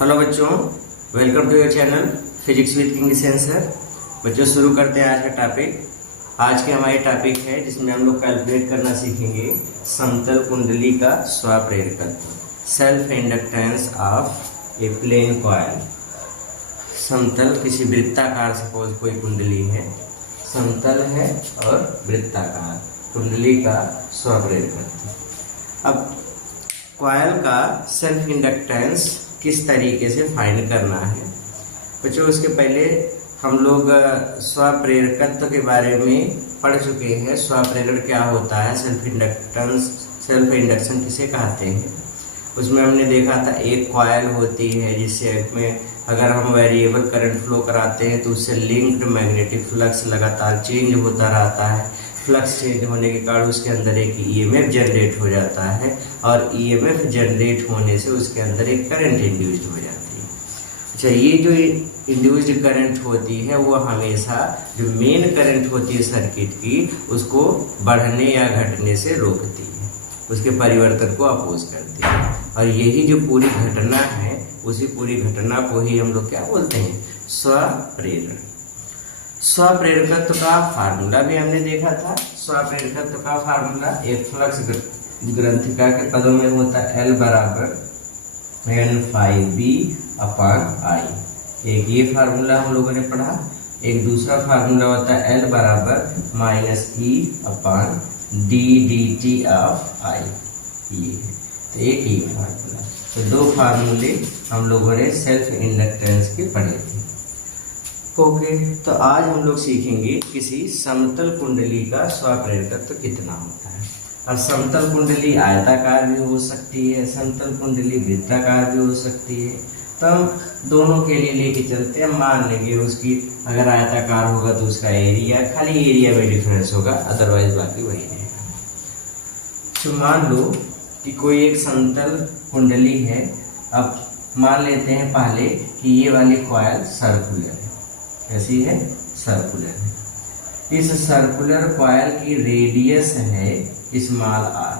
Hello बच्चों, welcome to your channel physics with king sensor. बच्चों शुरू करते हैं आज का टॉपिक। आज की हमारी टॉपिक है जिसमें हम लोग कैलकुलेट करना सीखेंगे समतल कुंडली का स्वप्रेरकत्व, self inductance of a plane coil. समतल किसी वृत्ताकार, सपोज कोई कुंडली है, समतल है और वृत्ताकार कुंडली का स्वप्रेरकत्व। अब कॉइल का सेल्फ इंडक्टेंस किस तरीके से फाइंड करना है बच्चों, उसके पहले हम लोग स्वप्रेरकत्व के बारे में पढ़ चुके हैं। स्वप्रेरण क्या होता है, सेल्फ इंडक्शन किसे कहते हैं, उसमें हमने देखा था एक कॉइल होती है जिससे में अगर हम वेरिएबल करंट फ्लो कराते हैं तो उससे लिंक्ड मैग्नेटिक फ्लक्स लगातार चेंज होता रहता है। फ्लक्स चेंज होने के कारण उसके अंदर एक ईएमएफ जनरेट हो जाता है और ईएमएफ जनरेट होने से उसके अंदर एक करंट इंड्यूस्ड हो जाती है। अच्छा, ये जो इंड्यूस्ड करंट होती है वो हमेशा जो मेन करंट होती है सर्किट की, उसको बढ़ने या घटने से रोकती है, उसके परिवर्तन को अपोज करती है। और यही जो पूरी घटना है, उसी पूरी घटना को ही हम लोग क्या बोलते हैं, स्वप्रेरण। स्वप्रेरकत्व का फार्मूला भी हमने देखा था। स्वप्रेरकत्व का फार्मूला एक फ्लक्स ग्रंथिका के पदों में होता है L बराबर N∅B/I। एक ये फार्मूला हम लोगों ने पढ़ा। एक दूसरा फार्मूला होता है L बराबर -E/ddt/I। ये है तो एक ही फार्मूला। तो दो फार्मूले हम लोगों ने सेल्फ इंडक्टेंस के पढ़े थे। ओके, तो आज हम लोग सीखेंगे किसी समतल कुंडली का स्वप्रेरकत्व कितना होता है। अब समतल कुंडली आयताकार भी हो सकती है, समतल कुंडली वृत्ताकार भी हो सकती है। तो हम दोनों के लिए लेके चलते हैं। मान लेंगे उसकी अगर आयताकार होगा तो उसका एरिया, खाली एरिया में डिफरेंस होगा, अदरवाइज बाकी वही रहेगा। तो मान लो कि कोई एक समतल कुंडली है। अब मान लेते हैं पहले कि ये वाली कॉइल सर्कुलर है। कैसी है? सर्कुलर है। इस सर्कुलर कॉइल की रेडियस है स्मॉल r,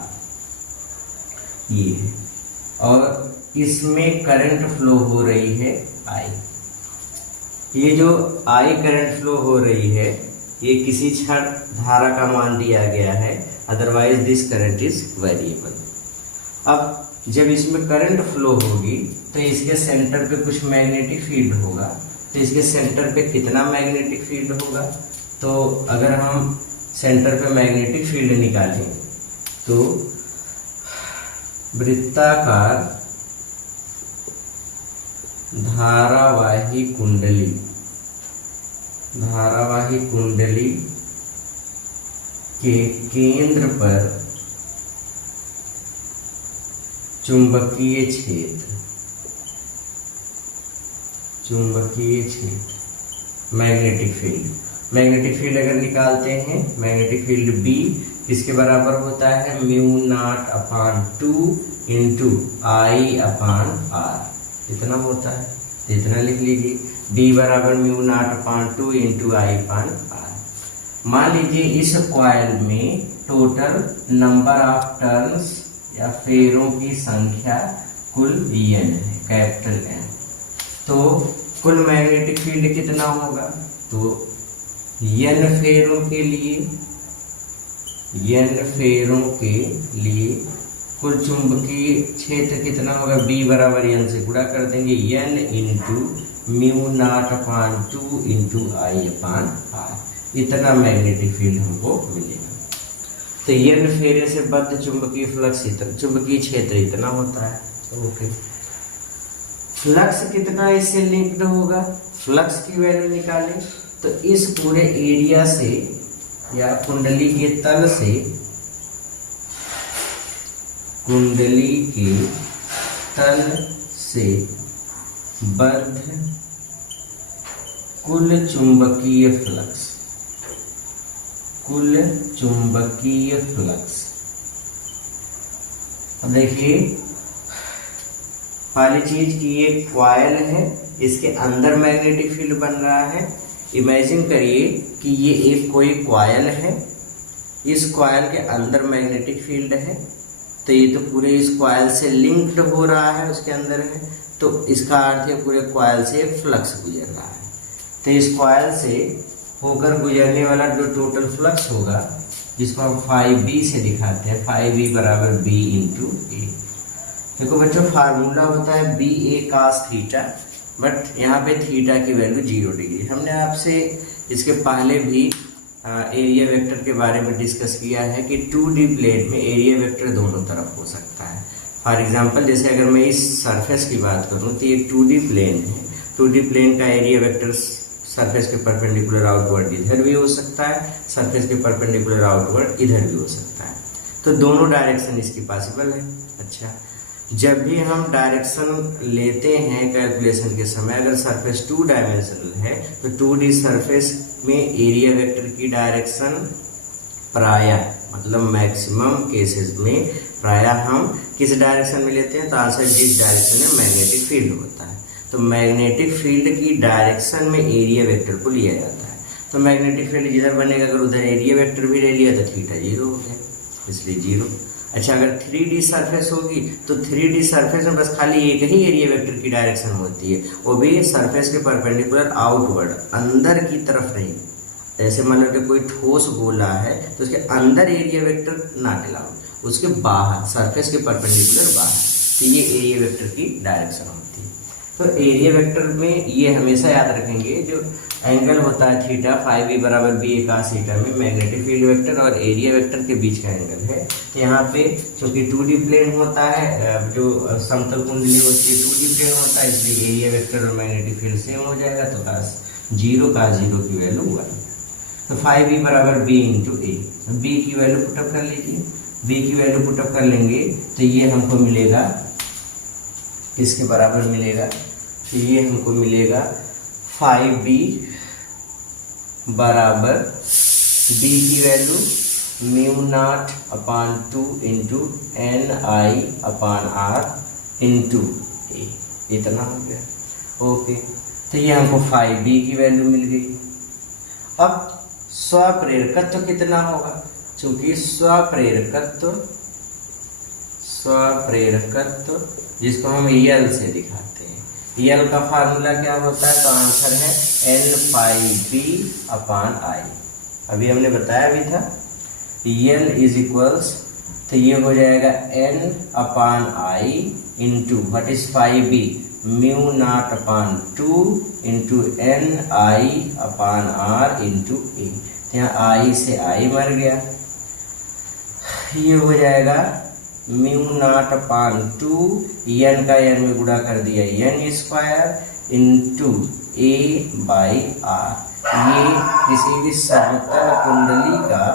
ये है, और इसमें करंट फ्लो हो रही है I। ये जो I करंट फ्लो हो रही है, ये किसी क्षण धारा का मान दिया गया है, otherwise this current is variable. अब जब इसमें करंट फ्लो होगी तो इसके सेंटर पे कुछ मैग्नेटिक फील्ड होगा। तो इसके सेंटर पे कितना मैग्नेटिक फील्ड होगा, तो अगर हम सेंटर पे मैग्नेटिक फील्ड निकालें तो वृत्ताकार धारावाही कुंडली के केंद्र पर चुंबकीय क्षेत्र मैग्नेटिक फील्ड अगर निकालते हैं, मैग्नेटिक फील्ड B किसके बराबर होता है, μ0/2 इंटू I/R। इतना होता है, इतना लिख लीजिए। B बराबर μ0/2 इंटू I/R। मान लीजिए इस कॉइल में टोटल नंबर ऑफ टर्न्स या फेरों की संख्या कुल N है, कैपिटल N। तो कुल मैग्नेटिक फील्ड कितना होगा, तो N फेरों के लिए कुल चुंबकीय क्षेत्र कितना होगा, B बराबर N से गुणा कर देंगे, N इंटू μ0/2 इंटू I/R। इतना मैग्नेटिक फील्ड हमको मिलेगा। तो N फेरे से बद्ध चुंबकीय फ्लक्स चुंबकीय क्षेत्र इतना होता है। ओके, फ्लक्स कितना इससे लिंक्ड होगा, फ्लक्स की वैल्यू निकालें तो इस पूरे एरिया से या कुंडली के तल से बद्ध कुल चुंबकीय फ्लक्स। अब देखिए, पहली चीज की ये कॉइल है, इसके अंदर मैग्नेटिक फील्ड बन रहा है। इमेजिन करिए कि ये एक कोई कॉइल है, इस कॉइल के अंदर मैग्नेटिक फील्ड है, तो ये तो पूरे इस कॉइल से लिंक्ड हो रहा है, उसके अंदर है। तो इसका अर्थ है पूरे कॉइल से फ्लक्स गुजर रहा है। तो इस कॉइल से होकर गुजरने वाला जो टोटल फ्लक्स होगा, जिसको हम φb से दिखाते हैं, φb बराबर b इंटू ए। देखो बच्चों, फार्मूला होता है B A cos theta, but यहाँ पे थीटा की वैल्यू 0 डिग्री। हमने आपसे इसके पहले भी एरिया वेक्टर के बारे में डिस्कस किया है कि 2D प्लेन में एरिया वेक्टर दोनों तरफ हो सकता है। फॉर एग्जांपल, जैसे अगर मैं इस सरफेस की बात करूँ तो ये 2D प्लेन है। 2D प्लेन का एरिया वेक्टर सरफेस के परपेंडिकुलर आउटवर्ड इधर भी हो सकता है, सरफेस के परपेंडिकुलर आउटवर्ड इधर भी हो सकता है। तो दोनों डायरेक्शन इसकी पॉसिबल है। अच्छा, जब भी हम डायरेक्शन लेते हैं कैलकुलेशन के समय, अगर सरफेस 2 डायमेंशनल है तो 2D सरफेस में एरिया वेक्टर की डायरेक्शन प्रायः, मतलब मैक्सिमम केसेस में प्रायः हम किस डायरेक्शन में लेते हैं, तो आंसर जिस डायरेक्शन में मैग्नेटिक फील्ड होता है, तो मैग्नेटिक फील्ड की डायरेक्शन में एरिया वेक्टर को लिया जाता है। तो मैग्नेटिक फील्ड जिधर बनेगा, अगर उधर एरिया वेक्टर भी ले लिया तो थीटा 0 हो गया, इसलिए 0। अच्छा, अगर 3D सरफेस होगी तो 3D सरफेस में बस खाली एक ही एरिया वेक्टर की डायरेक्शन होती है, वो भी सरफेस के परपेंडिकुलर आउटवर्ड, अंदर की तरफ नहीं। जैसे मान लो कि कोई ठोस गोला है तो उसके अंदर एरिया वेक्टर ना खिलाओ, उसके बाहर, सरफेस के परपेंडिकुलर बाहर, तो ये एरिया वेक्टर की डायरेक्शन होती है। तो एरिया वेक्टर में ये हमेशा याद रखेंगे, जो एंगल होता है थीटा, φb बराबर b cos थीटा में मैग्नेटिक फील्ड वेक्टर और एरिया वेक्टर के बीच का एंगल है। तो यहाँ पे चूंकि 2D प्लेन होता है, जो समतल कुंडली होती है 2D प्लेन होता है, इसलिए एरिया वेक्टर और मैग्नेटिक फील्ड सेम हो जाएगा। तो cos 0 की वैल्यू 1। तो φb बराबर b इंटू ए। b की वैल्यू पुटअप कर लीजिए। b की वैल्यू पुटअप कर लेंगे तो ये हमको मिलेगा, इसके बराबर मिलेगा, तो ये हमको मिलेगा φb बराबर b की value μ0/2 into Ni/r into A, इतना हो गया। ओके, तो ये हमको φb की वैल्यू मिल गई। अब स्वप्रेरकत्व कितना होगा? चूंकि स्वप्रेरकत्व जिसको हम यल से दिखाते हैं, यल का फार्मूला क्या होता है? तो आंसर है N∅B/I। अभी हमने बताया भी था, यल इज इक्वल्स, तो ये हो जाएगा N/I into what is φB, μ0/2 into Ni/r into A. यहाँ I से I मर गया, ये हो जाएगा μ0/2, n का n में गुणा कर दिया n² इंटू A/r। ये किसी भी समतल कुंडली का,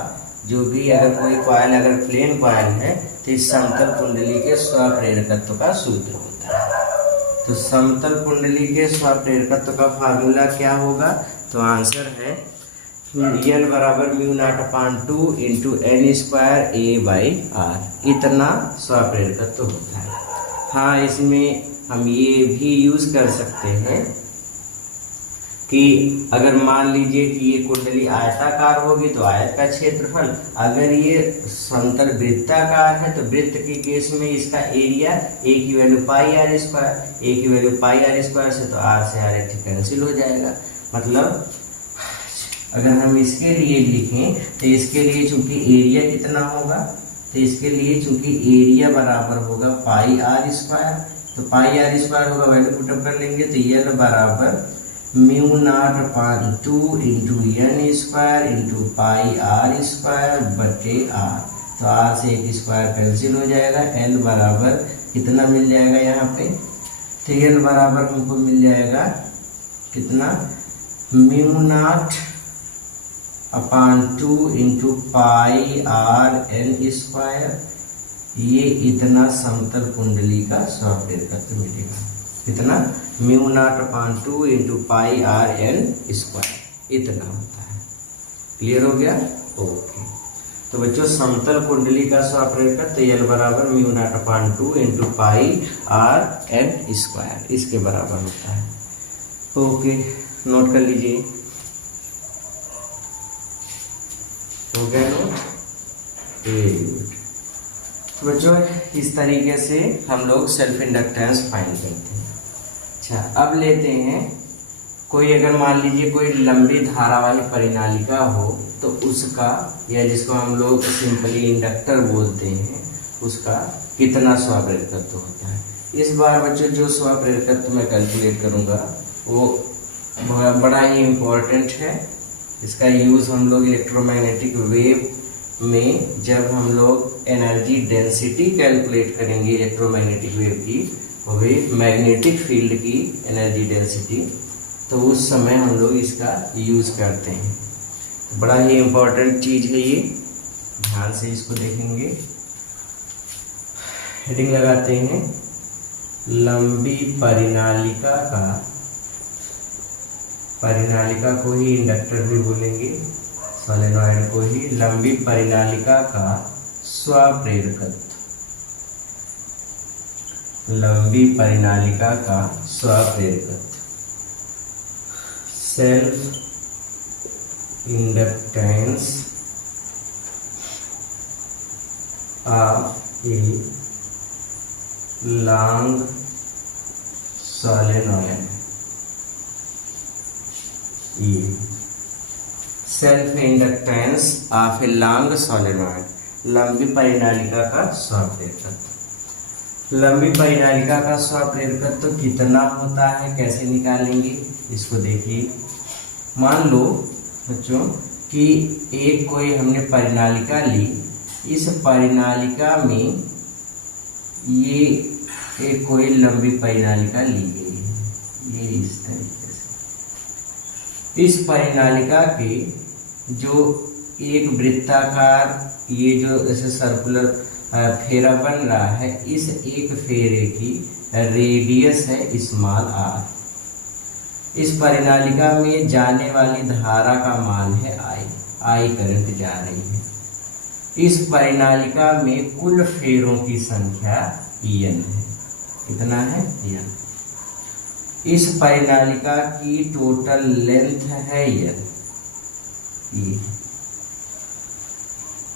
जो भी अगर कोई कॉइल, अगर प्लेन कॉइल है तो इस समतल कुंडली के स्वप्रेरकत्व का सूत्र होता है। तो समतल कुंडली के स्वप्रेरकत्व का फार्मूला क्या होगा? तो आंसर है यल बराबर μ0/2 इंटू n² A/r। इतना स्वप्रेरकत्व होता है। हाँ, इसमें हम ये भी यूज कर सकते हैं कि अगर मान लीजिए कि ये कुंडली आयताकार होगी तो आयत का क्षेत्रफल, अगर ये समतल वृत्ताकार है तो वृत्त के केस में इसका एरिया, ए की वैल्यू πr², ए की वैल्यू πr² से, तो r से r कैंसिल हो जाएगा। मतलब अगर हम इसके लिए लिखें तो इसके लिए चूंकि एरिया कितना होगा, तो इसके लिए चूंकि एरिया बराबर होगा πr², तो πr² होगा, वैल्यू पुटअप कर लेंगे तो यल बराबर μ0/2 इंटू n² इंटू πr² बटे r। तो r से एक स्क्वायर कैंसिल हो जाएगा। l बराबर कितना मिल जाएगा यहाँ पे? तो l बराबर हमको मिल जाएगा कितना, μ0/2 इंटू πr/n²। ये इतना समतल कुंडली का स्वप्रेरकत्व मिलेगा। कितना? μ0/2 इंटू πr/n², इतना होता है। क्लियर हो गया? ओके, तो बच्चों समतल कुंडली का स्वप्रेरकत्व यल बराबर μ0/2 इंटू πr/n², इसके बराबर होता है। ओके, नोट कर लीजिए। हो गया नोट? तो बच्चों इस तरीके से हम लोग सेल्फ इंडक्टेंस फाइंड करते हैं। अच्छा, अब लेते हैं कोई, अगर मान लीजिए कोई लंबी धारावाही परिनालिका हो तो उसका, या जिसको हम लोग सिंपली इंडक्टर बोलते हैं, उसका कितना स्वप्रेरकत्व होता है। इस बार बच्चों जो स्वप्रेरकत्व मैं कैलकुलेट करूंगा वो बड़ा ही इम्पोर्टेंट है। इसका यूज़ हम लोग इलेक्ट्रोमैग्नेटिक वेव में, जब हम लोग एनर्जी डेंसिटी कैलकुलेट करेंगे इलेक्ट्रोमैग्नेटिक वेव की, वेव मैग्नेटिक फील्ड की एनर्जी डेंसिटी, तो उस समय हम लोग इसका यूज़ करते हैं। तो बड़ा ही इम्पोर्टेंट चीज़ है ये, ध्यान से इसको देखेंगे। हेडिंग लगाते हैं, लंबी परिनालिका का, परिनालिका को ही इंडक्टर भी बोलेंगे, सोलेनॉइड को ही, लंबी परिनालिका का स्वप्रेरकत्व, लंबी परिनालिका का स्वप्रेरकत्व, self inductance of a long solenoid, ये self inductance of a long solenoid, लंबी परिनालिका का स्वप्रेरकत्व। लंबी परिनालिका का स्वप्रेरकत्व तो कितना होता है, कैसे निकालेंगे इसको देखिए। मान लो बच्चों कि एक कोई हमने परिनालिका ली, इस परिनालिका में ये एक कोई लंबी परिनालिका ली गई है, ये इस तरीके से। इस परिनालिका के जो एक वृत्ताकार, ये जो ऐसे सर्कुलर फेरा बन रहा है, इस एक फेरे की रेडियस है स्मॉल आर। इस परिनालिका में जाने वाली धारा का मान है आई करंट जा रही है। इस परिनालिका में कुल फेरों की संख्या n है। कितना है? n। इस परिनालिका की टोटल लेंथ है n। ये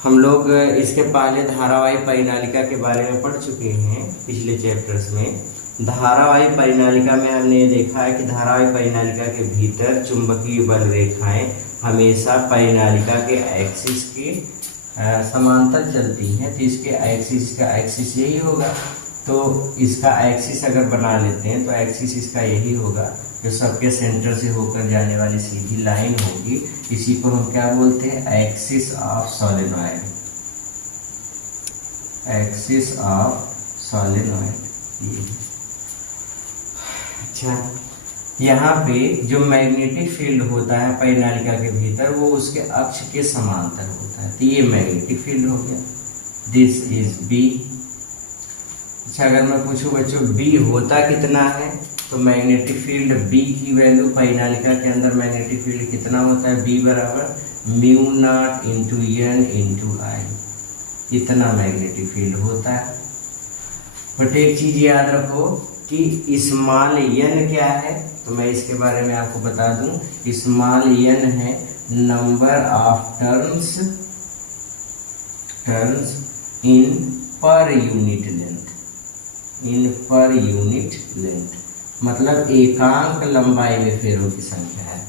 हम लोग इसके पहले धारावाही परिनालिका के बारे में पढ़ चुके हैं पिछले चैप्टर्स में। धारावाही परिनालिका में हमने ये देखा है कि धारावाही परिनालिका के भीतर चुंबकीय बल रेखाएं हमेशा परिनालिका के एक्सिस के समांतर चलती हैं। तो इसके एक्सिस का एक्सिस यही होगा, तो इसका एक्सिस अगर बना लेते हैं तो एक्सिस इसका यही होगा, जो सबके सेंटर से होकर जाने वाली सीधी लाइन होगी। इसी को हम क्या बोलते हैं? Axis of solenoid, axis of solenoid. अच्छा, यहाँ पे जो मैग्नेटिक फील्ड होता है परिनालिका के भीतर, वो उसके अक्ष के समांतर होता है। तो ये मैग्नेटिक फील्ड हो गया, दिस इज बी। अच्छा, अगर मैं पूछूं बच्चों बी होता कितना है, तो मैग्नेटिक फील्ड बी की वैल्यू, परिनालिका के अंदर मैग्नेटिक फील्ड कितना होता है? बी बराबर mu naught into N into I, इतना मैग्नेटिक फील्ड होता है। बट एक चीज याद रखो कि स्मॉल एन क्या है, तो मैं इसके बारे में आपको बता दूं। स्मॉल एन है नंबर ऑफ टर्न्स इन पर यूनिट लेंथ, इन पर यूनिट लेंथ, मतलब एकांक लंबाई में फेरों की संख्या है।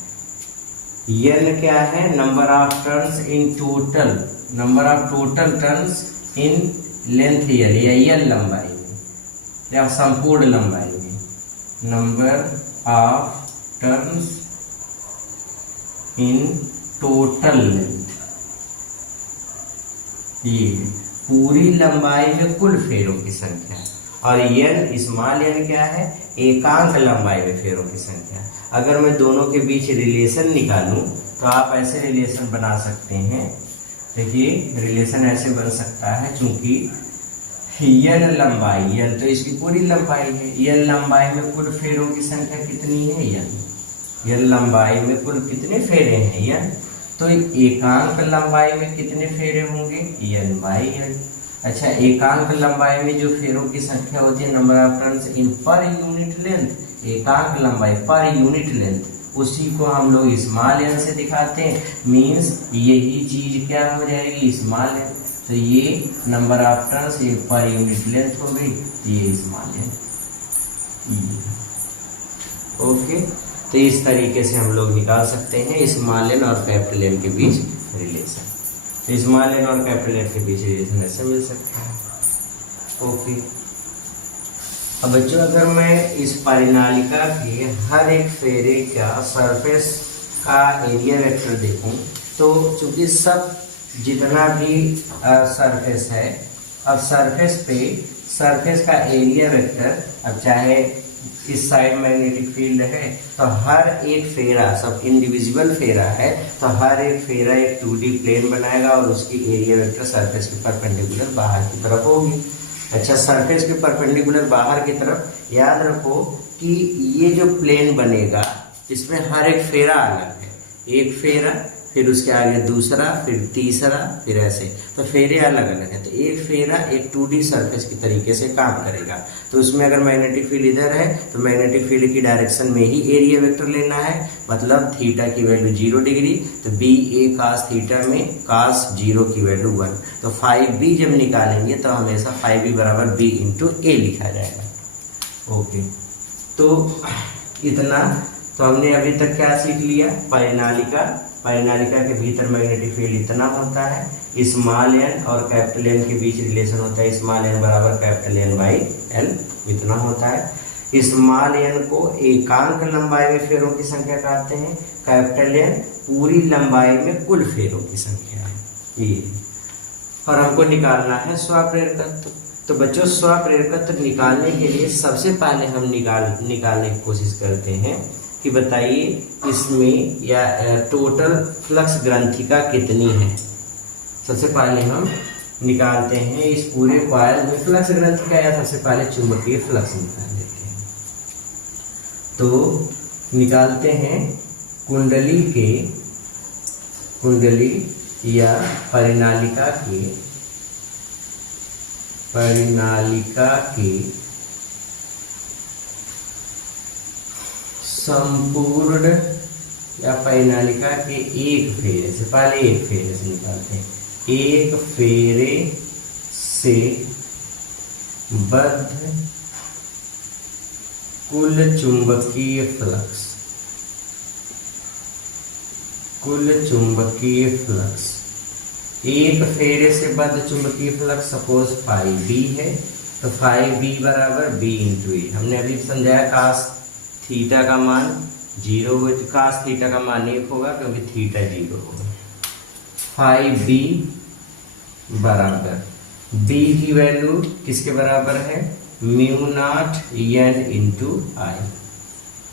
एन क्या है? Number of turns in total, number of total turns in length year, या एन लंबाई में या संपूर्ण लंबाई में, number of turns in total length, ये पूरी लंबाई में कुल फेरों की संख्या। और एन स्मॉल एन क्या है? एकांक लंबाई में फेरों की संख्या। अगर मैं दोनों के बीच रिलेशन निकालूं तो आप ऐसे रिलेशन बना सकते हैं। देखिए रिलेशन ऐसे बन सकता है, चूंकि एन लंबाई, एन तो इसकी पूरी लंबाई है, एन लंबाई में कुल फेरों की संख्या कितनी है? एन लंबाई में कुल कितने फेरे हैं? एन। तो एकांक लंबाई में कितने फेरे होंगे? N by N. अच्छा, एकांक लंबाई में जो फेरों की संख्या होती है, नंबर ऑफ टर्न्स इन पर यूनिट लेंथ, एकांक लंबाई पर यूनिट लेंथ, उसी को हम लोग स्मॉल एन से दिखाते हैं। मीन्स यही चीज क्या हो जाएगी? Small n. तो ये नंबर ऑफ टर्न्स पर यूनिट लेंथ हो गई, ये स्मॉल एन। ओके, तो इस तरीके से हम लोग निकाल सकते हैं स्मॉल एन और कैपिटल एन के बीच रिलेशन। तो स्मॉल एन और कैपिटल एन के बीच रिलेशन ऐसे मिल सकता है। ओके, अब बच्चों अगर मैं इस परिनालिका के हर एक फेरे का सरफेस का एरिया वेक्टर देखूं, तो चूंकि सब जितना भी सरफेस है, अब सरफेस का एरिया वेक्टर, अब चाहे इस साइड मैग्नेटिक फील्ड है तो हर एक फेरा, सब इंडिविजुअल फेरा है, तो हर एक फेरा एक 2D प्लेन बनाएगा और उसकी एरिया वेक्टर सरफेस के परपेंडिकुलर बाहर की तरफ होगी। अच्छा, सरफेस के परपेंडिकुलर बाहर की तरफ याद रखो कि ये जो प्लेन बनेगा इसमें हर एक फेरा अलग है, एक फेरा फिर उसके आगे दूसरा फिर तीसरा फिर ऐसे, तो फेरे अलग अलग है। तो एक फेरा एक 2D सरफेस की तरीके से काम करेगा। तो उसमें अगर मैग्नेटिक फील्ड इधर है तो मैग्नेटिक फील्ड की डायरेक्शन में ही एरिया वेक्टर लेना है, मतलब थीटा की वैल्यू 0 डिग्री, तो बी ए कास थीटा में कास 0 की वैल्यू 1, तो 5b जब निकालेंगे तो हमेशा 5b बराबर b इंटू ए लिखा जाएगा। ओके, तो इतना तो हमने अभी तक क्या सीख लिया, परिनालिका के भीतर मैग्नेटिक फील्ड इतना होता है, स्मॉल एन और कैपिटल एन के बीच रिलेशन होता है स्मॉल एन बराबर कैपिटल एन बाई एल, इतना होता है। स्मॉल एन को एकांक लंबाई में फेरों की संख्या कहते हैं, कैपिटल एन पूरी लंबाई में कुल फेरों की संख्या है ये। और हमको निकालना है स्वप्रेरकत्व। तो बच्चों स्वप्रेरकत्व निकालने के लिए सबसे पहले हम निकालने की कोशिश करते हैं कि बताइए इसमें या टोटल फ्लक्स ग्रंथिका कितनी है। सबसे पहले हम निकालते हैं इस पूरे कॉइल में फ्लक्स ग्रंथिका, या सबसे पहले चुंबकीय फ्लक्स निकाल लेते हैं। तो निकालते हैं कुंडली या परिनालिका के संपूर्ण या परिनालिका के एक फेरे से, पहले एक फेरे से निकालते हैं, एक फेरे से बद्ध कुल चुंबकीय फ्लक्स, एक फेरे से बद्ध चुंबकीय फ्लक्स सपोज 5b है, तो 5b बराबर b इंटू ए। हमने अभी समझाया कास थीटा का मान 0 हो, कास थीटा का मान 1 होगा क्योंकि थीटा 0 होगा। 5b बराबर b की वैल्यू किसके बराबर है, म्यू नॉट n इंटू आई।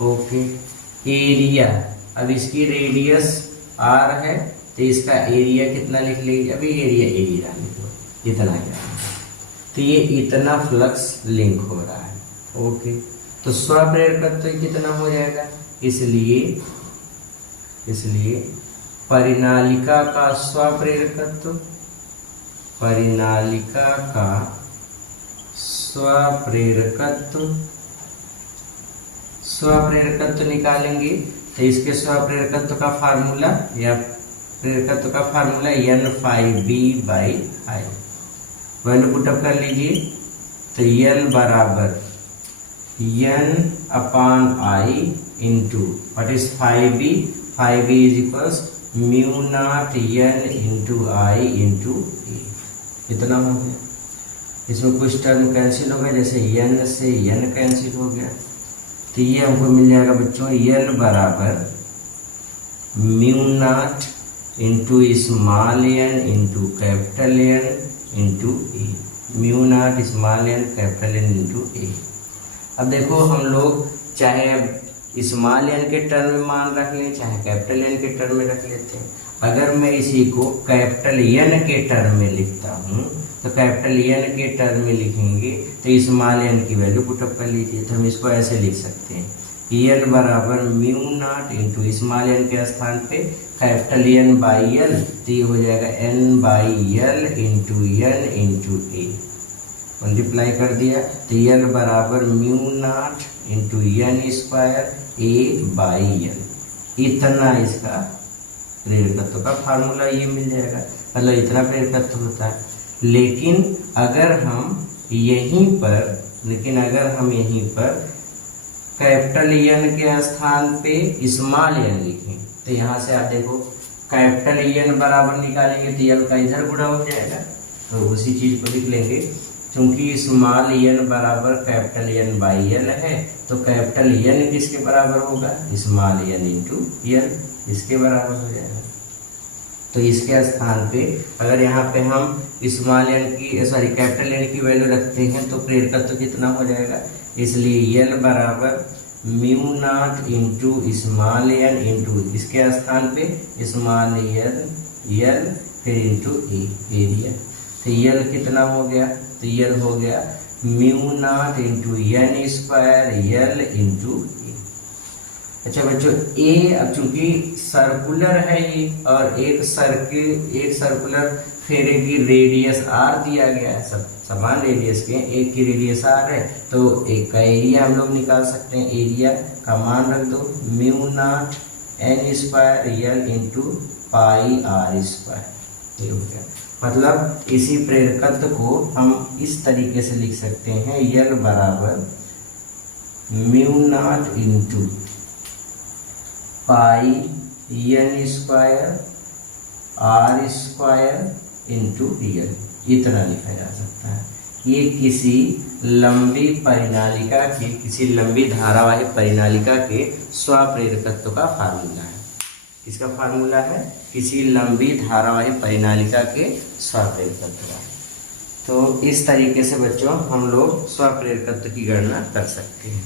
ओके, एरिया, अब इसकी रेडियस r है तो इसका एरिया कितना लिख लीजिए, अभी एरिया लिख लो, इतना क्या, तो ये इतना फ्लक्स लिंक हो रहा है। ओके, तो स्वप्रेरकत्व कितना हो जाएगा, इसलिए परिनालिका का स्वप्रेरकत्व निकालेंगे तो इसके स्वप्रेरकत्व का फार्मूला या प्रेरकत्व का formula n5b by I, value put up कर लीजिए, तो n बराबर n upon I into what is 5b is equals mu naught n into I into A, इतना हो गया। इसमें कुछ टर्म कैंसिल हो गया, जैसे n से n कैंसिल हो गया, तो ये हमको मिल जाएगा बच्चों n बराबर mu naught into small n into capital N into A, mu naught small n capital N into A. अब देखो हम लोग चाहे स्मॉल n के टर्म में मान रख लें चाहे कैपिटल N के टर्म में रख लेते हैं। अगर मैं इसी को कैपिटल N के टर्म में लिखता हूँ तो कैपिटल N के टर्म में लिखेंगे तो स्मॉल n की वैल्यू पुटअप कर लीजिए, तो हम इसको ऐसे लिख सकते हैं n बराबर mu naught into small n के स्थान पे कैपिटल N बाई एल, तो ये हो जाएगा n by L into n into A, multiply कर दिया तो n बराबर mu naught into n square A by L, इतना इसका प्रेरकत्व का फार्मूला ये मिल जाएगा, मतलब इतना प्रेरकत्व होता है। लेकिन अगर हम यहीं पर कैपिटल एन के स्थान पे स्मॉल एन लिखें, तो यहाँ से आप देखो कैपिटल एन बराबर निकालेंगे तो एन का इधर गुणा हो जाएगा, तो उसी चीज को लिख लेंगे। क्योंकि स्मॉल एन बराबर कैपिटल एन बाई एल है, तो कैपिटल एन किसके बराबर होगा, स्मॉल एन इंटू एल, इसके बराबर हो जाएगा। तो इसके स्थान पे अगर यहाँ पे हम स्मॉल एन की सॉरी कैपिटल एन की वैल्यू रखते हैं तो प्रेरकत्व तो कितना हो जाएगा, इसलिए एल बराबर mu naught into small N into इसके स्थान पे स्मॉल एल फिर इंटू एरिया। तो एल कितना हो गया, तो एल हो गया mu naught into N square L into A. अच्छा बच्चों ए, अब चूंकि सर्कुलर है ये और एक सर्कुलर फेरे की रेडियस आर दिया गया है, सब समान रेडियस के, एक की रेडियस आर है, तो एक का एरिया हम लोग निकाल सकते हैं। एरिया का मान रख दो mu naught n square L into pi r square, ये हो गया। मतलब इसी प्रेरकत्व को हम इस तरीके से लिख सकते हैं, एल बराबर mu naught into pi n square r square into l, इतना लिखा जा सकता है। ये किसी लंबी परिनालिका के, किसी लंबी धारावाही परिनालिका के स्वप्रेरकत्व का फार्मूला है। इसका फार्मूला है किसी लंबी धारावाही परिनालिका के स्वप्रेरकत्व का। तो इस तरीके से बच्चों हम लोग स्वप्रेरकत्व की गणना कर सकते हैं।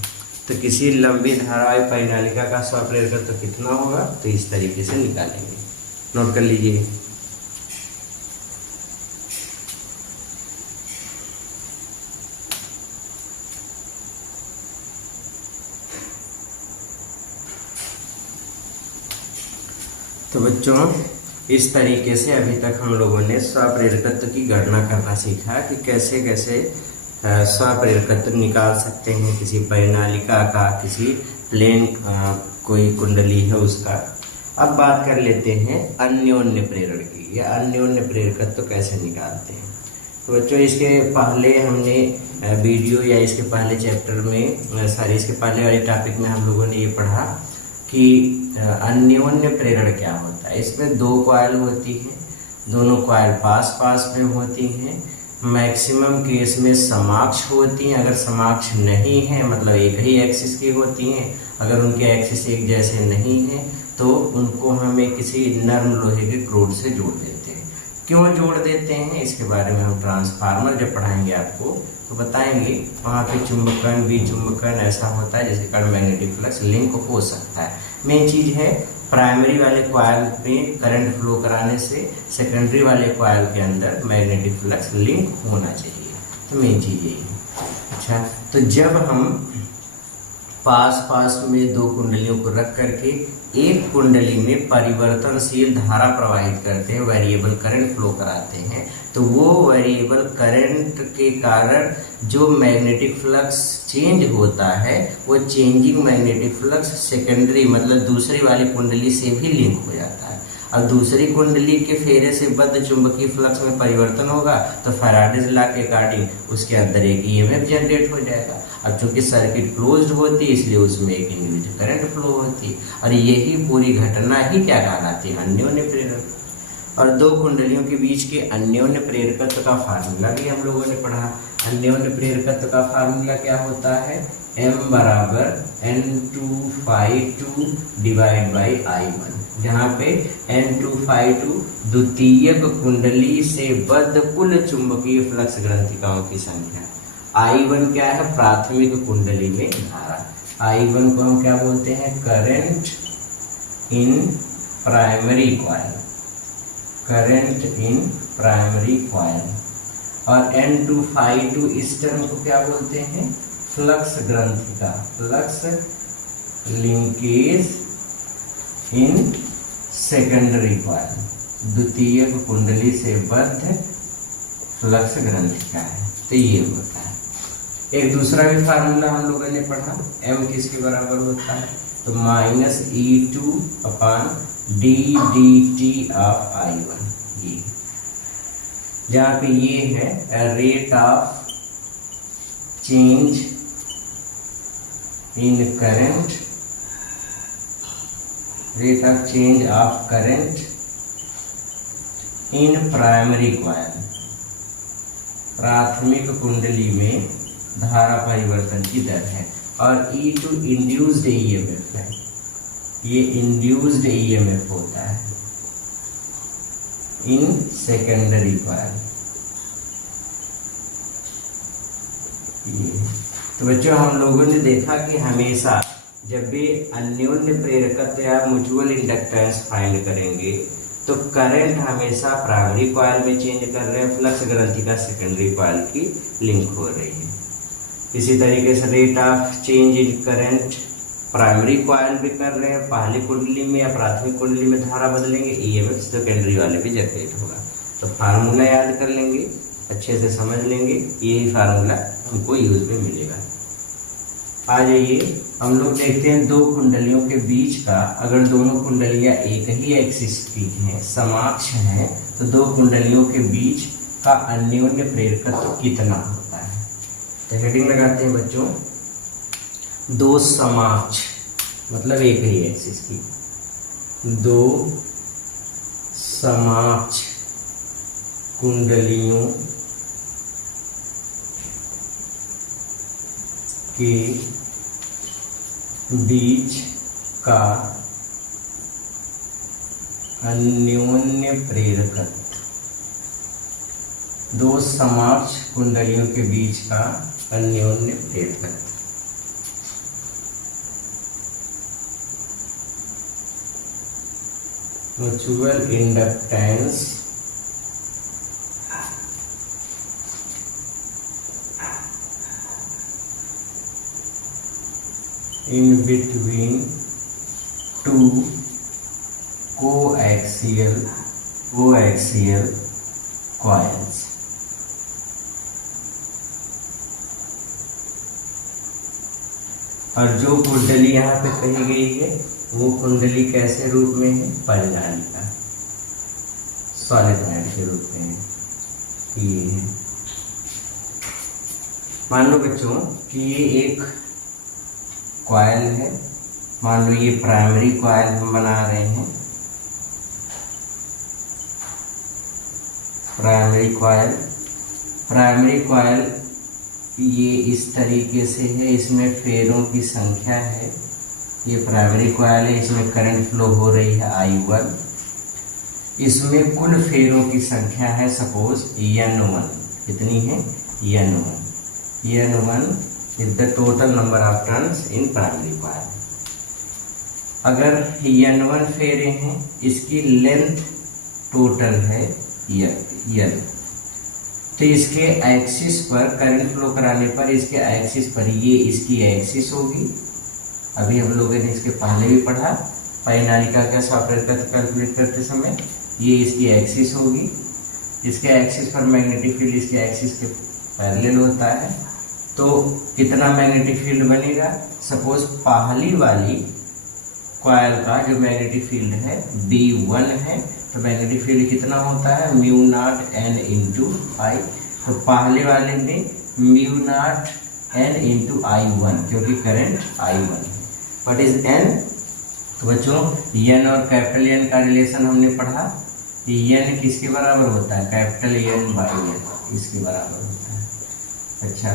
तो किसी लंबी धारावाही परिनालिका का स्वप्रेरकत्व कितना होगा, तो इस तरीके से निकालेंगे, नोट कर लीजिए। तो बच्चों इस तरीके से अभी तक हम लोगों ने स्वप्रेरकत्व की गणना करना सीखा कि कैसे कैसे स्वप्रेरकत्व निकाल सकते हैं किसी परिनालिका का, किसी प्लेन कोई कुंडली है उसका। अब बात कर लेते हैं अन्योन्य प्रेरण की, या अन्योन्य प्रेरकत्व कैसे निकालते हैं। तो बच्चों इसके पहले हमने वीडियो या इसके पहले चैप्टर में इसके पहले वाले टॉपिक में हम लोगों ने ये पढ़ा कि अन्योन्य प्रेरण क्या होता है। इसमें दो कॉइल होती हैं, दोनों कॉइल पास पास में होती हैं, मैक्सिमम केस में समाक्ष होती हैं। अगर समाक्ष नहीं है मतलब एक ही एक्सिस की होती हैं, अगर उनके एक्सिस एक जैसे नहीं हैं तो उनको हमें किसी नर्म लोहे के क्रोड से जोड़ देते हैं। क्यों जोड़ देते हैं इसके बारे में हम ट्रांसफार्मर जब पढ़ाएंगे आपको तो बताएंगे। वहाँ पे चुंबकन विचुंबकन ऐसा होता है जैसे कण मैग्नेटिक फ्लक्स लिंक हो सकता है। मेन चीज है प्राइमरी वाले कॉइल में करंट फ्लो कराने से सेकेंडरी वाले कॉइल के अंदर मैग्नेटिक फ्लक्स लिंक होना चाहिए, तो मेन चीज यही है। अच्छा, तो जब हम पास पास में दो कुंडलियों को रख करके एक कुंडली में परिवर्तनशील धारा प्रवाहित करते हैं, वेरिएबल करंट फ्लो कराते हैं, तो वो वेरिएबल करंट के कारण जो मैग्नेटिक फ्लक्स चेंज होता है वो चेंजिंग मैग्नेटिक फ्लक्स सेकेंडरी मतलब दूसरी वाली कुंडली से भी लिंक हो जाता है। अब दूसरी कुंडली के फेरे से बद्ध चुंबकीय फ्लक्स में परिवर्तन होगा तो फैराडेज लॉ के अकॉर्डिंग उसके अंदर एक ईएमएफ जनरेट हो जाएगा। अब चूंकि सर्किट क्लोज्ड होती है इसलिए उसमें एक इंडिविजुअल करंट फ्लो होती है, और यही पूरी घटना ही क्या कहलाती है, अन्योन्य प्रेरण। और दो कुंडलियों के बीच के अन्योन्य प्रेरकत्व का फार्मूला भी हम लोगों ने पढ़ा। अन्योन्य प्रेरकत्व का फार्मूला क्या होता है, M बराबर N2∅2 डिवाइड बाई I1, जहाँ पे N2∅2 द्वितीयक कुंडली से बद्ध कुल चुंबकीय फ्लक्स ग्रंथिकाओं की संख्या, I1 क्या है, प्राथमिक कुंडली में धारा। I1 को हम क्या बोलते हैं, current in primary coil, current in primary coil. और N2∅2 इस टर्म को क्या बोलते हैं, फ्लक्स ग्रंथिका, flux linkage in secondary coil, द्वितीयक कुंडली से बद्ध फ्लक्स ग्रंथिका है। तो ये होता है। एक दूसरा भी फार्मूला हम लोगों ने पढ़ा, M किसके बराबर होता है, तो -E2/ddt ऑफ I1, ये जहाँ पे ये है rate of change in current, rate of change of current in primary coil, प्राथमिक कुंडली में धारा परिवर्तन की दर है। और E2 इंड्यूस्ड ईएमएफ है, ये इंड्यूस्ड ईएमएफ होता है इन सेकेंडरी कॉइल। तो बच्चों हम लोगों ने देखा कि हमेशा जब भी अन्योन्य प्रेरकत्व या म्यूचुअल इंडक्टेंस फाइंड करेंगे तो करंट हमेशा प्राइमरी कॉइल में चेंज कर रहे हैं, फ्लक्स ग्रंथि का सेकेंडरी कॉइल की लिंक हो रही है। इसी तरीके से rate of change in current primary coil भी कर रहे हैं, पहली कुंडली में या प्राथमिक कुंडली में धारा बदलेंगे, ईएमएफ सेकेंडरी वाले भी जनरेट होगा। तो फार्मूला याद कर लेंगे, अच्छे से समझ लेंगे, यही फार्मूला हमको यूज में मिलेगा। आ जाइए हम लोग देखते हैं दो कुंडलियों के बीच का, अगर दोनों कुंडलियां एक ही एक्सिस की हैं, समाक्ष हैं, तो दो कुंडलियों के बीच का अन्योन्य प्रेरकत्व कितना होता है। तो हेडिंग लगाते हैं बच्चों, दो समाक्ष मतलब एक ही एक्सिस की, दो समाक्ष कुंडलियों के बीच का अन्योन्य प्रेरकत्व, दो समाक्ष कुंडलियों के बीच का अन्योन्य प्रेरकत्व। Mutual inductance in between two coaxial coils। और जो कुंडली यहाँ पे कही गई है वो कुंडली कैसे रूप में है, परिनालिका, सॉलिनॉइड के रूप में है। ये है, मान लो बच्चों कि ये एक कॉइल है, मान लो ये प्राइमरी कॉइल हम बना रहे हैं, प्राइमरी कॉइल ये इस तरीके से है, इसमें फेरों की संख्या है, ये प्राइमरी कॉइल है, इसमें करंट फ्लो हो रही है I1, इसमें कुल फेरों की संख्या है सपोज N1, कितनी है N1 is the total number of turns in primary coil। अगर N1 फेरे हैं, इसकी लेंथ टोटल है L, तो इसके एक्सिस पर करंट फ्लो कराने पर इसके एक्सिस पर ये इसकी एक्सिस होगी। अभी हम लोगों ने इसके पहले भी पढ़ा परिनालिका का सॉफ्टवेयर कैलकुलेट करते समय, ये इसकी एक्सिस होगी, इसके एक्सिस पर मैग्नेटिक फील्ड इसके एक्सिस के पैरेलल होता है। तो कितना मैग्नेटिक फील्ड बनेगा, सपोज पहली वाली कॉइल का जो मैग्नेटिक फील्ड है B1 है, तो मैग्नेटिक फील्ड कितना होता है mu naught N into I। तो पहले वाले में mu naught N into I1, क्योंकि करंट I1 है। What is N? तो बच्चों N और कैपिटल N का रिलेशन हमने पढ़ा, N किसके बराबर होता है, कैपिटल N बाई N, इसके बराबर होता है। अच्छा,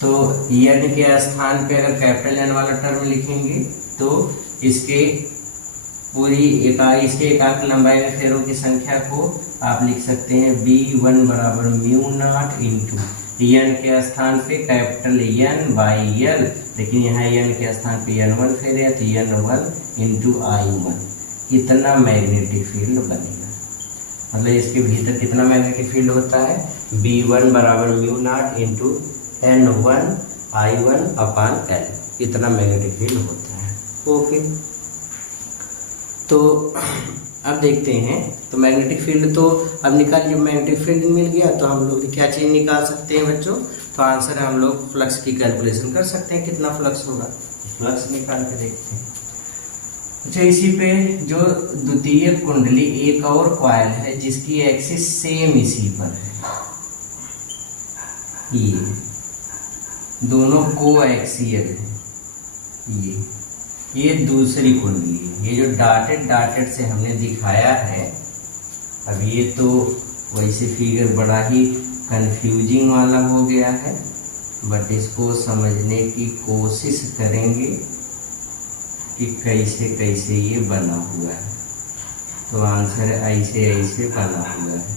तो N के स्थान पे अगर कैपिटल N वाला टर्म लिखेंगे तो इसके पूरी इसके एकांक लंबाई में फेरों की संख्या को आप लिख सकते हैं B1 बराबर म्यू नॉट इंटू N के स्थान पे कैपिटल N बाई L, लेकिन यहाँ N के स्थान पे N1 फेरे हैं तो N1 इंटू I1, इतना मैग्नेटिक फील्ड बनेगा। मतलब इसके भीतर कितना मैग्नेटिक फील्ड होता है, B1 बराबर mu naught into N1 I1 अपान L, इतना मैग्नेटिक फील्ड होता है। ओके, तो अब देखते हैं, तो मैग्नेटिक फील्ड तो अब निकाल, जब मैग्नेटिक फील्ड मिल गया तो हम लोग क्या चीज निकाल सकते हैं बच्चों, तो आंसर हम लोग फ्लक्स की कैलकुलेशन कर सकते हैं, कितना फ्लक्स होगा, फ्लक्स निकाल के देखते हैं। अच्छा, इसी पे जो द्वितीय कुंडली एक और कॉइल है जिसकी एक्सिस सेम इसी पर है, ये दोनों कोएक्सियल है, ये दूसरी कुंडली, ये जो डॉटेड से हमने दिखाया है। अब ये तो वैसे फिगर बड़ा ही कंफ्यूजिंग वाला हो गया है, बट इसको समझने की कोशिश करेंगे कि कैसे कैसे ये बना हुआ है। तो आंसर ऐसे ऐसे बना हुआ है,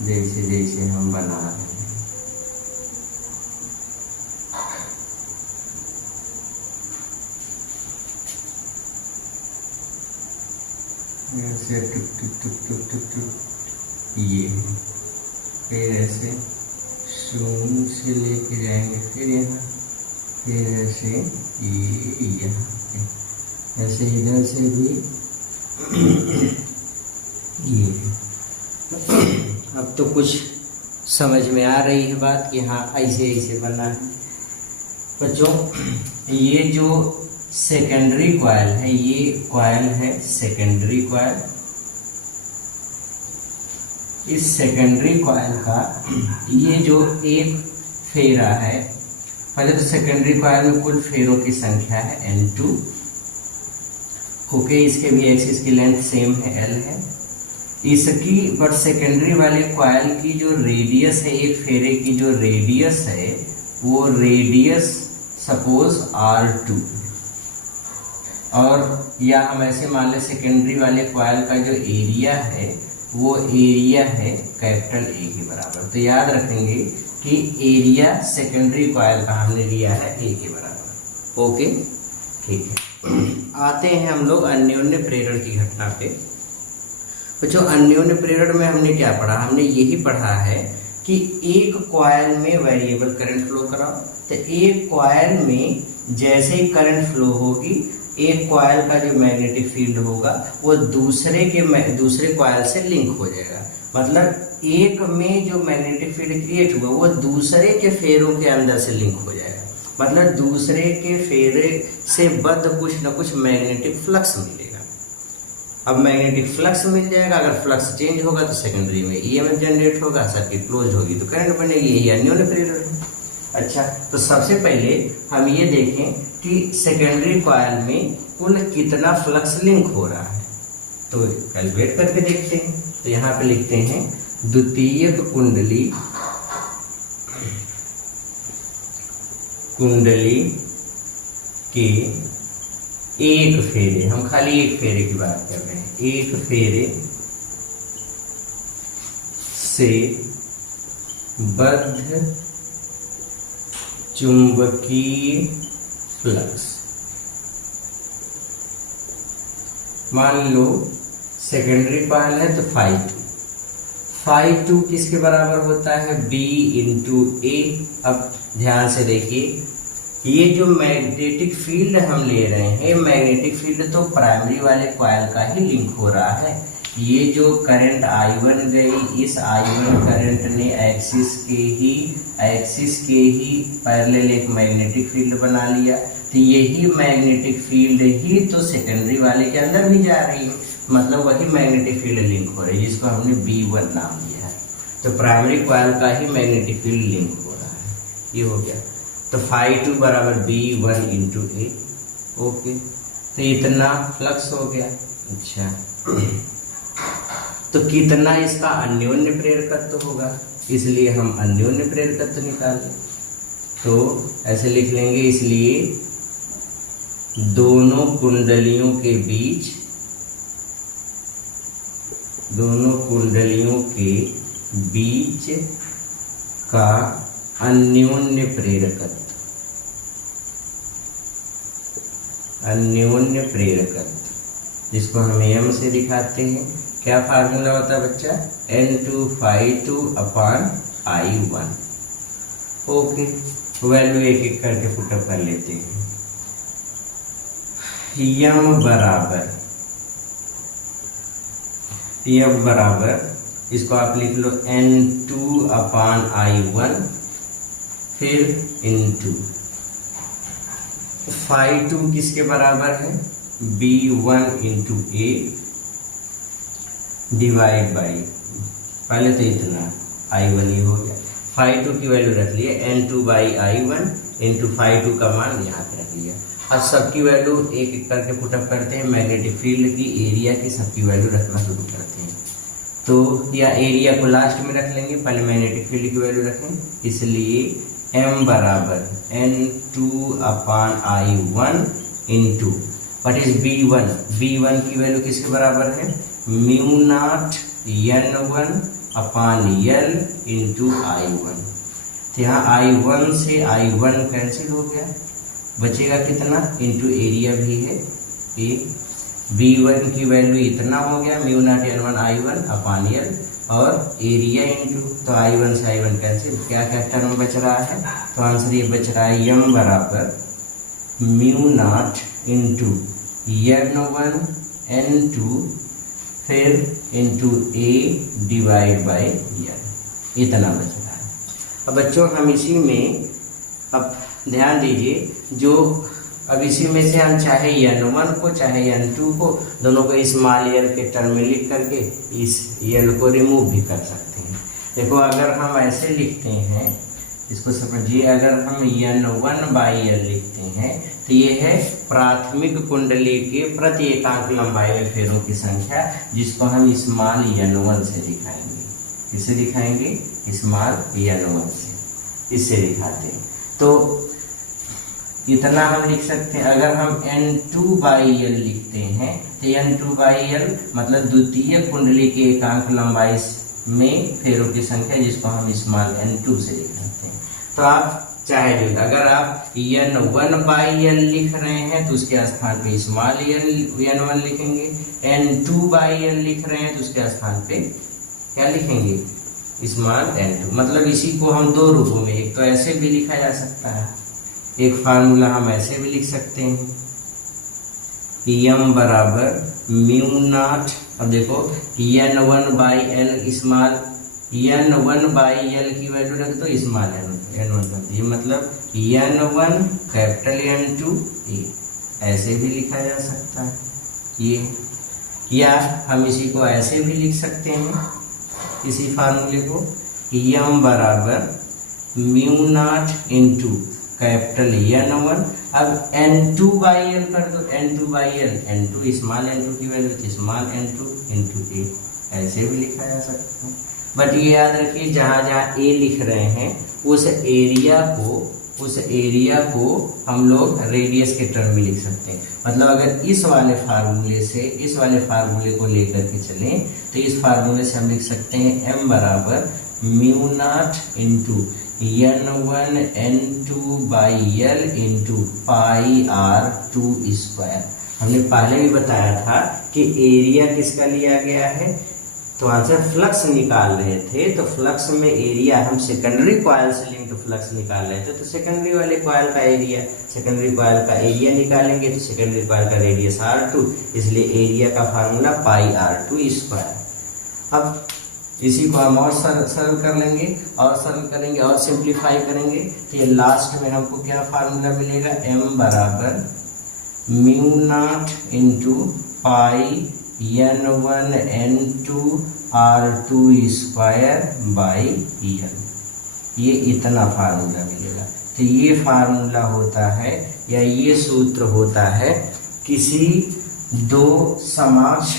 जैसे जैसे हम बना रहे हैं। ऐसे टुक टुक टुक टुक टुक टुक, ये फिर ऐसे शून्य से लेके जाएंगे, फिर यहाँ, फिर ऐसे ये यहाँ पे, ऐसे इधर से भी ये। अब तो कुछ समझ में आ रही है बात कि हाँ ऐसे ऐसे बना है। बच्चों ये जो सेकेंडरी कॉइल है, ये कॉइल है सेकेंडरी कॉइल। इस सेकेंडरी कॉइल का ये जो एक फेरा है, पहले तो सेकेंडरी कॉइल में कुल फेरों की संख्या है N2। ओके, इसके भी एक्सिस की लेंथ सेम है, L है इसकी। बट सेकेंडरी वाले कॉइल की जो रेडियस है, एक फेरे की जो रेडियस है, वो रेडियस सपोज R2, और या हम ऐसे मान लें सेकेंडरी वाले कॉइल का जो एरिया है वो एरिया है कैपिटल A के बराबर। तो याद रखेंगे कि एरिया सेकेंडरी कॉइल का हमने लिया है A के बराबर। ओके, ठीक है। आते हैं हम लोग अन्योन्य प्रेरण की घटना पे। तो जो अन्योन्य प्रेरण में हमने क्या पढ़ा, हमने यही पढ़ा है कि एक कॉइल में वेरिएबल करंट फ्लो कराओ। तो एक कॉइल में जैसे ही करंट फ्लो होगी, एक कॉइल का जो मैग्नेटिक फील्ड होगा वो दूसरे कॉइल से लिंक हो जाएगा। मतलब एक में जो मैग्नेटिक फील्ड क्रिएट हुआ वो दूसरे के फेरों के अंदर से लिंक हो जाएगा। मतलब दूसरे के फेरे से बद्ध कुछ न कुछ मैग्नेटिक फ्लक्स मिलेगा। अब मैग्नेटिक फ्लक्स मिल जाएगा, अगर फ्लक्स चेंज होगा तो सेकेंडरी में ईएमएफ जनरेट होगा, सर्किट क्लोज होगी तो करंट बनेगी। यही अन्योन्य प्रेरण है। अच्छा, तो सबसे पहले हम ये देखें कि सेकेंडरी कॉइल में कुल कितना फ्लक्स लिंक हो रहा है, तो कैलकुलेट करके देखते हैं। तो यहाँ पे लिखते हैं द्वितीयक कुंडली के एक फेरे, हम खाली एक फेरे की बात कर रहे हैं, एक फेरे से बद्ध चुंबकीय फ्लक्स। मान लो सेकेंडरी कॉइल है तो φ2 किसके बराबर होता है, B इंटू A। अब ध्यान से देखिए, ये जो मैग्नेटिक फील्ड हम ले रहे हैं, मैग्नेटिक फील्ड तो प्राइमरी वाले कॉइल का ही लिंक हो रहा है। ये जो करंट I1 गई, इस I1 करंट ने एक्सिस के ही पैरेलल एक मैग्नेटिक फील्ड बना लिया। तो यही मैग्नेटिक फील्ड ही तो सेकेंडरी वाले के अंदर भी जा रही है, मतलब वही मैग्नेटिक फील्ड लिंक हो रही है, जिसको हमने B1 नाम दिया है। तो प्राइमरी कॉइल का ही मैग्नेटिक फील्ड लिंक हो रहा है, ये हो गया। तो φ2 बराबर B1 इंटू A। ओके, तो इतना फ्लक्स हो गया। अच्छा, तो कितना इसका अन्योन्य प्रेरकत्व होगा, इसलिए हम अन्योन्य प्रेरकत्व निकालें। तो ऐसे लिख लेंगे, इसलिए दोनों कुंडलियों के बीच का अन्योन्य प्रेरकत्व, जिसको हम m से दिखाते हैं। क्या फार्मूला होता है बच्चा, N2 upon I1। Okay, value एक एक करके पुटअप कर लेते हैं। यम बराबर इसको आप लिख लो N2 अपॉन I1, फिर इंटू φ2 किसके बराबर है, B1 into A divide by, पहले तो इतना I1 ही हो गया, φ2 की वैल्यू रख लिए N2 by I1 into phi 2 का मान यहाँ पे रख लिया। अब सबकी वैल्यू एक एक करके पुटअप करते हैं, मैग्नेटिक फील्ड की, एरिया की, सबकी वैल्यू रखना शुरू करते हैं। तो या एरिया को लास्ट में रख लेंगे, पहले मैग्नेटिक फील्ड की वैल्यू रखें, इसलिए m बराबर N2 upon I1 into what is B1, B1 की वैल्यू किसके बराबर है, म्यू नॉट N1 अपान L इंटू I1। तो यहाँ I1 से I1 कैंसिल हो गया, बचेगा कितना, इंटू एरिया भी है ए, B1 की वैल्यू इतना हो गया, mu not N1 I1 upon L, और एरिया इंटू, तो I1 से I1 कैंसिल, क्या क्या टर्म बच रहा है, तो आंसर ये बच रहा है m बराबर mu naught into N1 N2 फिर into A divide by L, इतना बच रहा है। अब बच्चों हम इसी में अब ध्यान दीजिए, जो अब इसी में से हम चाहे N1 को चाहे N2 को, दोनों को स्मॉल l के टर्म में लिख करके इस l को रिमूव भी कर सकते हैं। देखो अगर हम ऐसे लिखते हैं, इसको समझिए, अगर हम N1 बाई L लिखते हैं तो ये है प्राथमिक कुंडली के प्रति एकांक लंबाई में फेरों की संख्या, जिसको हम स्मॉल N1 से दिखाएंगे। किससे दिखाएंगे, स्मॉल N1 से, इससे दिखाते हैं। तो इतना हम लिख सकते हैं। अगर हम N2 बाई L लिखते हैं तो N2 बाई L मतलब द्वितीय कुंडली के एकांक लंबाई में फेरों की संख्या, जिसको हम स्मॉल N2 से दिखाते हैं। तो आप चाहे जो, अगर आप N1 बाई L लिख रहे हैं तो उसके स्थान पे स्मॉल N1 लिखेंगे, N2 बाई L लिख रहे हैं तो उसके स्थान पे क्या लिखेंगे, स्मॉल N2। मतलब इसी को हम दो रूपों में, एक तो ऐसे भी लिखा जा सकता है, एक फार्मूला हम ऐसे भी लिख सकते हैं, m बराबर म्यू नॉट, अब देखो N1 by L small, N1 by L की वैल्यू रख दो स्मॉल N1 कर दिए, मतलब N1 कैपिटल N2 ए, ऐसे भी लिखा जा सकता है ये, या हम इसी को ऐसे भी लिख सकते हैं, इसी फार्मूले को, m बराबर mu naught into capital N1, अब N2 बाई L कर दो, N2 by L, N2 small N2 की वैल्यू स्मॉल N2 इंटू ए, ऐसे भी लिखा जा सकता है। बट ये याद रखिए, जहाँ जहाँ ए लिख रहे हैं उस एरिया को हम लोग रेडियस के टर्म में लिख सकते हैं। मतलब अगर इस वाले फार्मूले को लेकर के चलें तो इस फार्मूले से हम लिख सकते हैं m बराबर mu naught into N1 N2 by L into pi R2 square. हमने पहले भी बताया था कि एरिया किसका लिया गया है, तो आंसर फ्लक्स निकाल रहे थे, तो फ्लक्स में एरिया हम सेकेंडरी कॉइल से लिंक्ड फ्लक्स निकाल रहे थे, तो सेकेंडरी वाले कॉइल का एरिया, सेकेंडरी कॉइल का एरिया निकालेंगे तो सेकेंडरी कॉइल का रेडियस R2, इसलिए एरिया का फार्मूला पाई R2 स्क्वायर। अब इसी को हम और सरल कर लेंगे और सरल करेंगे और सिंप्लीफाई करेंगे, तो ये लास्ट में हमको क्या फार्मूला मिलेगा, m बराबर mu naught into pi N1 N2 R2 square by L, ये इतना फार्मूला मिलेगा। तो ये फार्मूला होता है या ये सूत्र होता है किसी दो समक्ष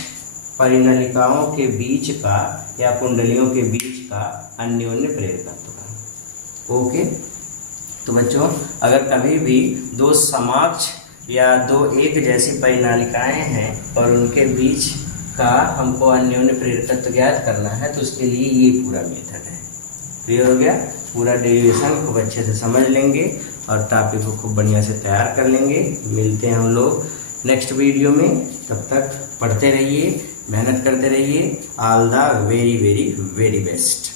परिनलिकाओं के बीच का या कुंडलियों के बीच का अन्योन्य प्रेरकत्व का। ओके, तो बच्चों अगर कभी भी दो समक्ष या दो एक जैसी परिनालिकाएं हैं और उनके बीच का हमको अन्योन्य प्रेरकत्व ज्ञात करना है, तो उसके लिए ये पूरा मेथड है। क्लियर हो गया, पूरा डेरिवेशन खूब अच्छे से समझ लेंगे और टॉपिक को खूब बढ़िया से तैयार कर लेंगे। मिलते हैं हम लोग नेक्स्ट वीडियो में, तब तक पढ़ते रहिए, मेहनत करते रहिए। All the very very very best.